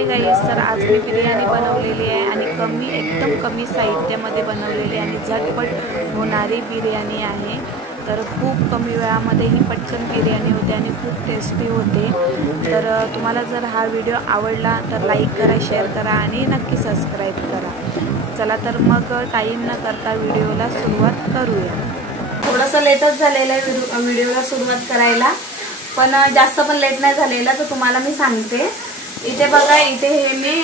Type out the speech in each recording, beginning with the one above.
Hi guys, तर आज मी बिर्याणी बनवलेली आहे आणि एकदम कमी साहित्यामध्ये बनवलेली आणि झटपट होणारी बिर्याणी आहे। तर खूप कमी वेळामध्ये ही पटकन बिर्याणी होते आणि खूप टेस्टी होते। तर तुम्हाला जर हा व्हिडिओ आवडला तर लाईक करा, शेअर करा आणि नक्की सबस्क्राईब करा। चला तर मग टाईम न करता व्हिडिओला सुरुवात करूया। थोडंसं लेटच झालेलं आहे व्हिडिओला सुरुवात करायला, पण जास्त पण लेट नाही झालेला, तर तुम्हाला मी सांगते। इथे बघा, इथे हे मी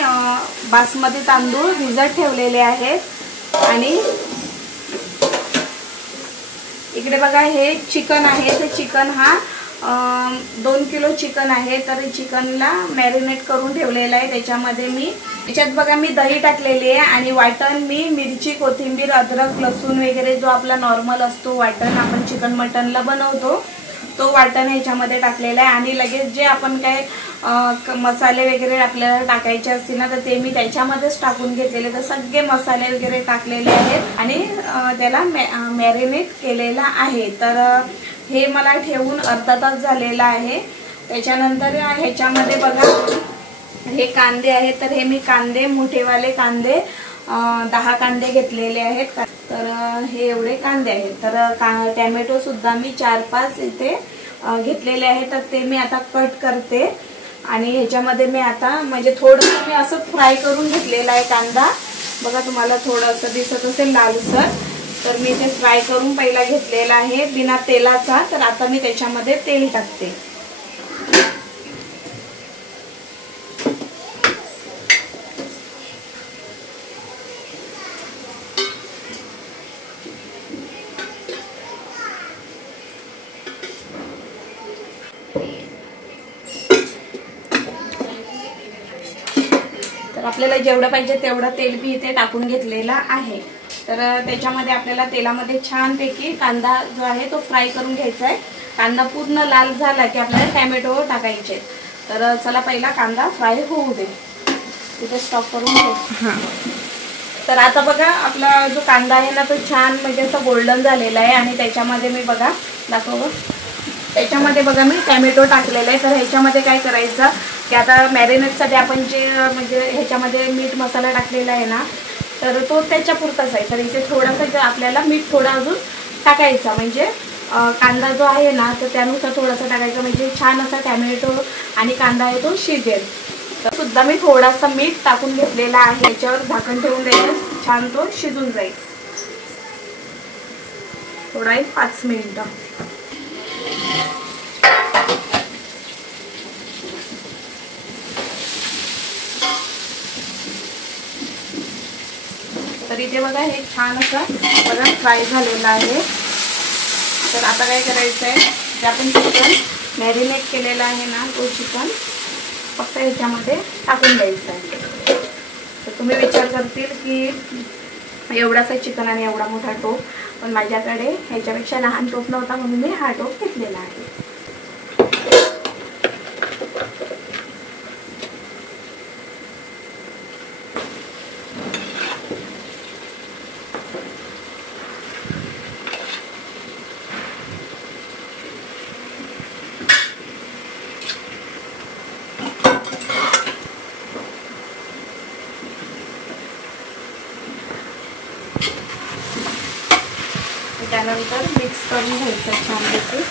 बासमती तांदूळ भिजत ठेवलेले आहेत आणि इकडे बघा हे चिकन आहे। ते चिकन हा 2 किलो चिकन आहे। तर चिकनला मॅरिनेट करून ठेवलेलं आहे। त्याच्यात बघा मी दही टाकलेली आहे आणि वाटण मी मिरची, कोथिंबीर, अद्रक, लसूण वगैरे जो आपला नॉर्मल असतो वाटण आपण चिकन मटनला बनवतो तो वाटण ह्याच्यामध्ये टाकलेला आहे। आणि लगेच जे आपण काय मसाले वगैरे आपल्याला टाकायचे असतील ना, तर ते मी त्याच्यामध्येच टाकून घेतलेले। तर सगळे मसाले वगैरे टाकलेले आहेत आणि त्याला मॅरिनेट केलेला आहे। तर हे मला ठेवून अर्धा तास झालेला आहे। त्याच्यानंतर ह्याच्यामध्ये बघा हे कांदे आहेत। तर हे मी कांदे, मोठेवाले कांदे 10 कांदे घेतलेले आहेत। तर हे एवढे कांदे आहेत। तर टॅमॅटो सुद्धा मी 4-5 इथे घेतलेले आहेत। तर ते मी आता कट करते आणि ह्याच्यामध्ये मी आता म्हणजे थोडंसं मी असं फ्राय करून घेतलेला आहे कांदा। बघा तुम्हाला थोडंसं दिसत असेल लालसर, तर मी ते फ्राय करून पहिला घेतलेला आहे बिना तेलाचा। तर आता मी त्याच्यामध्ये तेल टाकते। तर आपल्याला जेवढं पाहिजे तेवढं तेल मी इथे टाकून घेतलेला आहे। तर त्याच्यामध्ये आपल्याला तेलामध्ये छानपैकी कांदा जो आहे तो फ्राय करून घ्यायचा आहे। कांदा पूर्ण लाल झाला की आपल्याला टॅमॅटो टाकायचे। तर चला पहिला कांदा फ्राय होऊ दे, तिथे स्टॉप करून घ्यायचं। तर आता बघा आपला जो कांदा आहे ना तो छान म्हणजे असं गोल्डन झालेला आहे आणि त्याच्यामध्ये मी बघा त्याच्यामध्ये बघा मी टॅमॅटो टाकलेला आहे। तर ह्याच्यामध्ये काय करायचं की आता मॅरिनेटसाठी आपण जे म्हणजे ह्याच्यामध्ये मीठ मसाला टाकलेला आहे ना, तर तो त्याच्यापुरताच आहे। तर इथे थोडंसं आपल्याला मीठ थोडं अजून टाकायचा, म्हणजे कांदा जो आहे ना तर त्यानुसार थोडंसं टाकायचं, म्हणजे छान असा टॅमॅटो आणि कांदा आहे तो शिजेल। तर सुद्धा मी थोडासा मीठ टाकून घेतलेला आहे। याच्यावर झाकण ठेवून द्यायचं, छान तो शिजून जाईल थोडा 5 मिनिटं। तर इथे बघा हे छान असं बघा फ्राय झालेलं आहे। तर आता काय करायचं आहे, जे आपण चिकन मॅरिनेट केलेलं आहे ना तो चिकन फक्त ह्याच्यामध्ये टाकून द्यायचं आहे। तर तुम्ही विचार करतील की एवढासा चिकन आणि एवढा मोठा टोप, पण माझ्याकडे ह्याच्यापेक्षा लहान टोप नव्हता म्हणून मी हा टोप घेतलेला आहे। त्यानंतर मिक्स करून घ्यायचं छानपैकी।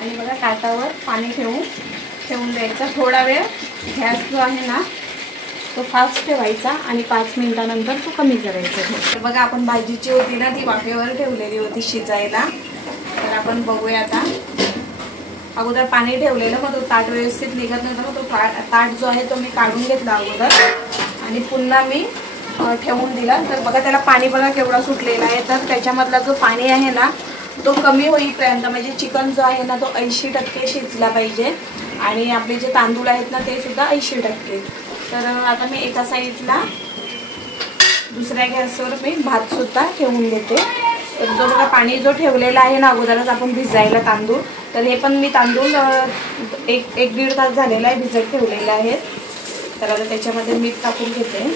आणि बघा ताटावर पाणी ठेवून द्यायचं थोडा वेळ। गॅस जो आहे ना तो फास्ट ठेवायचा आणि 5 मिनिटानंतर तो कमी करायचा। तर बघा आपण भाजीची होती ना ती वाफेवर ठेवलेली होती शिजायला। तर आपण बघूया आता, अगोदर पाणी ठेवलेलं, मग तो ताट व्यवस्थित निघत नव्हता, मग तो ताट जो आहे तो मी काढून घेतला अगोदर आणि पुन्हा मी ठेवून दिला। तर बघा त्याला पाणी बघा केवढा सुटलेला आहे। तर त्याच्यामधला जो पाणी आहे ना तो कमी होईपर्यंत, म्हणजे चिकन जो आहे ना तो 80% शिजला पाहिजे आणि आपले जे तांदूळ आहेत ना ते सुद्धा 80%। तर आता मी एका साईडला दुसऱ्या गॅसवर मी भात सुद्धा ठेवून घेते। तर जो बघा पाणी जो ठेवलेला आहे ना अगोदरच आपण भिजायला तांदूळ, तर हे पण मी तांदूळ एक दीड तास झालेला आहे, भिजत ठेवलेले आहेत. तर आता त्याच्यामध्ये मीठ टाकून घेते.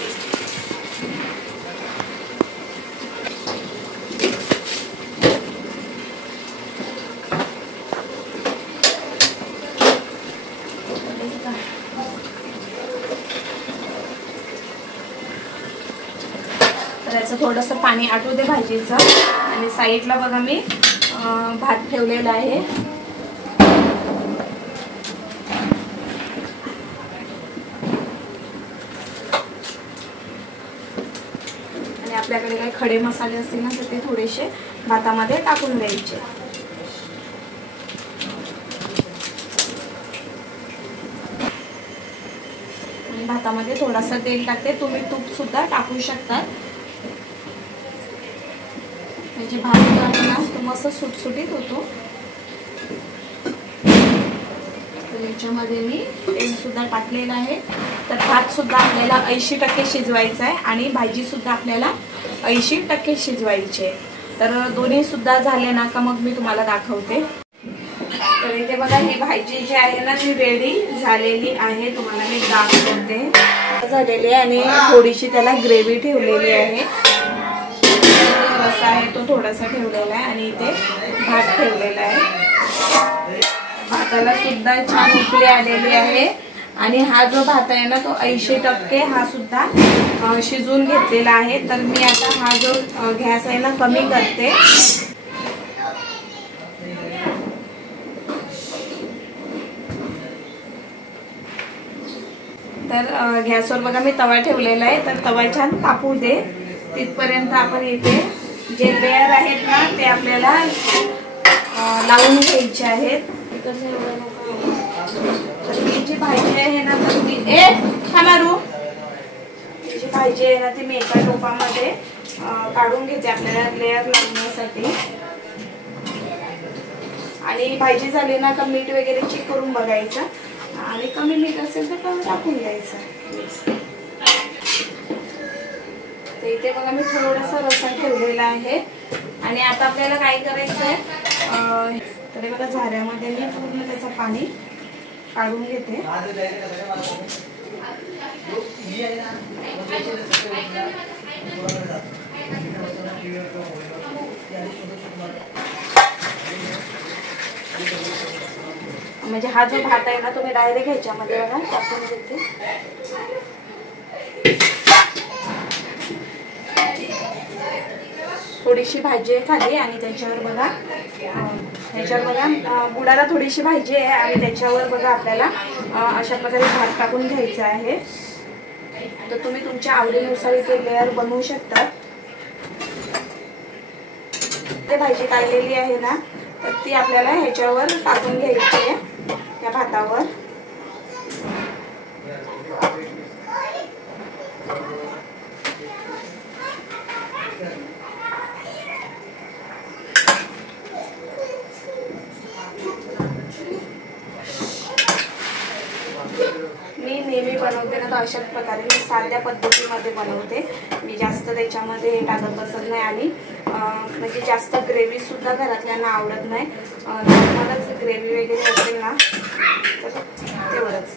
तर याचं थोडंसं पाणी आटू दे भाजीचं. आणि साईडला बघा मी भात ठेवलेला आहे. आणि आपल्याकडे काही खडे मसाले असतील ना तर ते थोडेसे भातामध्ये टाकून द्यायचे. आणि भातामध्ये थोडासा तेल टाकते, तुम्ही तूप सुद्धा टाकू शकता. म्हणजे भात आहे ना तो मस्त सुटसुटीत होतो. तर याच्यामध्ये मी तेल सुद्धा टाकलेलं आहे. तर भात सुद्धा आपल्याला 80% शिजवायचा आहे आणि भाजी सुद्धा आपल्याला 80% शिजवायची आहे. तर दोन्ही सुद्धा झाले ना का मग मी तुम्हाला दाखवते. तर इथे बघा ही भाजी जी आहे ना ती रेडी झालेली आहे. तुम्हाला मी दाखवते झालेली आहे. आणि थोडीशी त्याला ग्रेव्ही ठेवलेली आहे. रस्सा आहे तो थोडासा ठेवलेला आहे. आणि इथे भात ठेवलेला आहे. भाताला सुद्धा छान उकळी आलेली आहे. आणि हा जो भात आहे ना तो 80% हा सुद्धा शिजून घेतलेला आहे. तर मी आता हा जो गॅस आहे ना कमी करते. तर गॅसवर बघा मी तवा ठेवलेला आहे. तर तवा छान तापू दे तिथपर्यंत आपण इथे जे लेयर आहेत ना ते आपल्याला लावून घ्यायचे आहेत. तर ही जी भाजी आहे ना तर ती जी भाजी आहे ना ती मी एका टोपामध्ये काढून घेते आपल्याला लेयर लावण्यासाठी. आणि भाजी झाली ना का मीठ वगैरे चेक करून बघायचं. आणि कमी मीठ असेल तर कमी टाकून द्यायचं. तर इथे बघा मी थोडासा रस्सा ठेवलेला आहे. आणि आता आपल्याला काय करायचं आहे, तर बघा झाऱ्यामध्ये मी पूर्ण त्याचं पाणी काढून घेते. म्हणजे हा जो भात आहे ना तो मी डायरेक्ट ह्याच्यामध्ये बघा टाकून घेते. थोडीशी भाजी आहे खाली आणि त्याच्यावर बघा बुडाला थोडीशी भाजी आहे. आणि त्याच्यावर बघा आपल्याला अशा प्रकारे भात टाकून घ्यायचा आहे. तर तुम्ही तुमच्या आवडीनुसार इथे लेअर बनवू शकता. ते भाजी काढलेली आहे ना तर ती आपल्याला ह्याच्यावर टाकून घ्यायची आहे त्या भातावर. मी नेहमी बनवते ना तर अशाच प्रकारे मी साध्या पद्धतीमध्ये बनवते. मी जास्त त्याच्यामध्ये हे टाकत बसत नाही. आणि म्हणजे जास्त ग्रेव्ही सुद्धा घरातल्यांना आवडत नाही. नॉर्मलच ग्रेव्ही वगैरे असेल ना तर तेवढंच.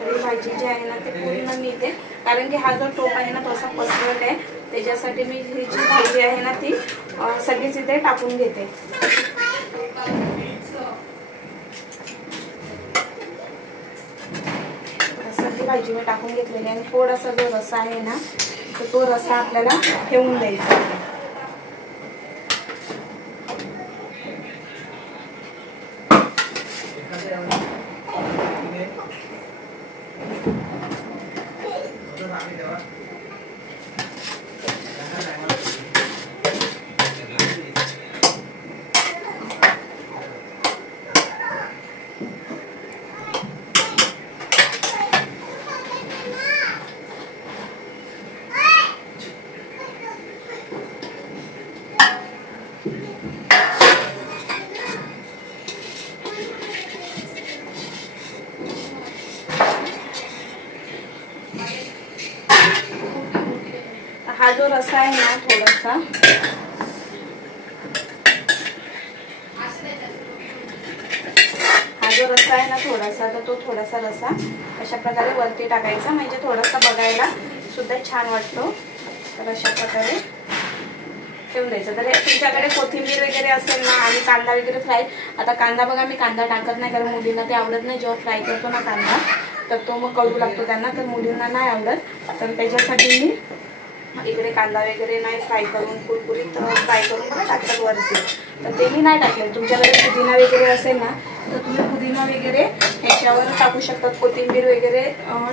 तर भाजी जी आहे ना ते पूर्ण मी इथे, कारण की हा जो टोप आहे ना तो असा पसरट आहे त्याच्यासाठी मी ही जी भाजी आहे ना ती सगळीच इथे टाकून घेते. भाजी मी टाकून घेतलेली आणि थोडासा जो रस्सा आहे ना तर तो रस्सा आपल्याला ठेवून द्यायचा. हा जो रस्सा आहे ना थोडासा रस्सा आहे ना थोडासा, तर तो थोडासा रस्सा अशा प्रकारे वरती टाकायचा, म्हणजे थोडासा बघायला सुद्धा छान वाटतो. तर अशा प्रकारे ठेवून द्यायचं. तर तुमच्याकडे कोथिंबीर वगैरे असेल ना आणि कांदा वगैरे फ्राय, आता कांदा बघा मी कांदा टाकत नाही, कारण मुलींना ते आवडत नाही. जेव्हा फ्राय करतो ना कांदा तर तो मग कडू लागतो त्यांना, तर मुलींना नाही आवडत. तर त्याच्यासाठी मी इकडे कांदा वगैरे नाही फ्राय करून कुरकुरीत फ्राय करून टाकतात वरती, तर ते मी नाही टाकले. तुमच्याकडे पुदिना वगैरे असेल ना तर तुम्ही पुदिना वगैरे ह्याच्यावर टाकू शकतात, कोथिंबीर वगैरे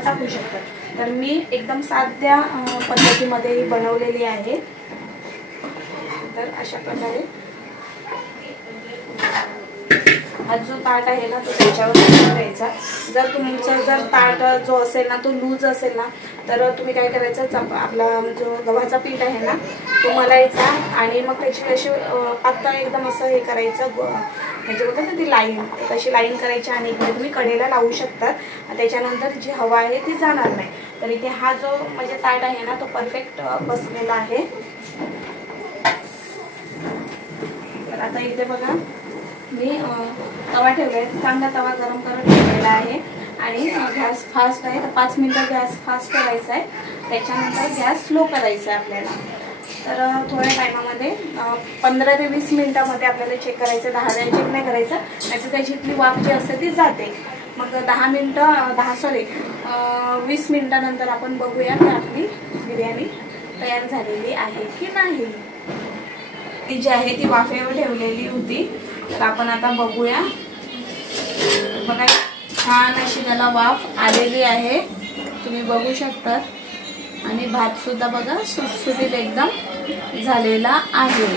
टाकू शकतात. तर मी एकदम साध्या पद्धतीमध्ये बनवलेली आहे. तर अशा प्रकारे हा जो ताट आहे ना तो त्याच्यावर ठेवायचा. जर तुमचा ताट जो असेल ना तो लूज असेल ना तर तुम्ही काय करायचं, आपला जो गव्हाचा पीठ आहे ना तो मलायचा आणि मग त्याची अशी पातळ एकदम असं हे करायचं, म्हणजे बोलतात ना ती लाईन, तशी लाईन करायची आणि इकडे तुम्ही कडेला लावू शकतात. त्याच्यानंतर जी हवा आहे ती जाणार नाही. तर इथे हा जो म्हणजे ताट आहे ना तो परफेक्ट बसलेला आहे. तर आता इथे बघा मी तवा ठेवला आहे, चांगला तवा गरम करून ठेवलेला आहे आणि गॅस फास्ट आहे. तर 5 मिनिटं गॅस फास्ट करायचा आहे, त्याच्यानंतर गॅस स्लो करायचा आहे आपल्याला. तर थोड्या टायमामध्ये 15 ते 20 मिनिटामध्ये आपल्याला चेक करायचं, 10 वेळा चेक नाही करायचं, त्याची त्याच्यातली वाफ जी असते ती जाते. मग 20 मिनिटानंतर आपण बघूया की आपली बिर्याणी तयार झालेली आहे की नाही. ती जी आहे ती वाफेवर ठेवलेली होती, तर आपण आता बघूया. बघा छान अशी त्याला वाफ आलेली आहे, तुम्ही बघू शकता. आणि भात सुद्धा बघा सुटसुटीत एकदम झालेला आहे.